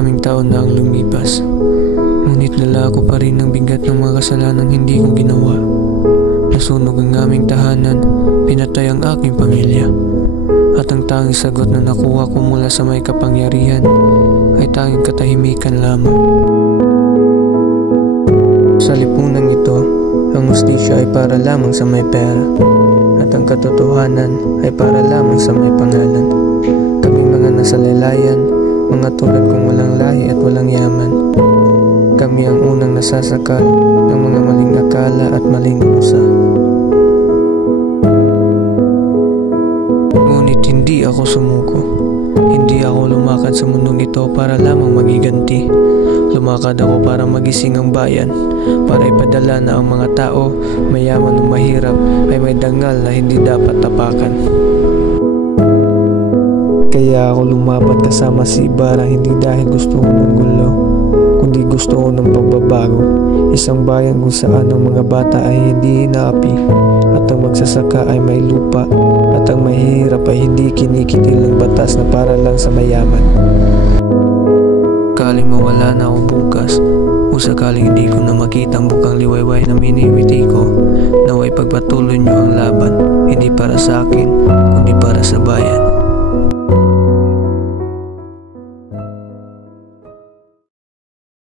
Maraming taon na ang lumipas, ngunit dala ko pa rin ang bigat ng mga kasalanang hindi ko ginawa. Nasunog ang aming tahanan, pinatay ang aking pamilya, at ang tanging sagot na nakuha ko mula sa may kapangyarihan ay tanging katahimikan lamang. Sa lipunang ito, ang hustisya ay para lamang sa may pera, at ang katotohanan ay para lamang sa may pangalan. Kaming mga nasalalayan, mga tulad kong walang lahi at walang yaman, kami ang unang nasasakal ng mga maling akala at maling usa. Ngunit hindi ako sumuko. Hindi ako lumakad sa mundong ito para lamang magiganti. Lumakad ako para magising ang bayan, para ipadala na ang mga tao, mayaman o mahirap, ay may dangal na hindi dapat tapakan. Kaya ako lumaban kasama si Ibarra, hindi dahil gusto ko ng gulo, kundi gusto ko ng pagbabago. Isang bayan kung saan ang mga bata ay hindi inaapi, at ang magsasaka ay may lupa, at ang mahihirap ay hindi kinikitil ng batas na para lang sa mayaman. Sakaling mawala na ako bukas, o sakaling hindi ko na makita ang bukang liwayway na miniwiti ko, naway pagpatuloy nyo ang laban, hindi para sa akin, kundi para sa bayan.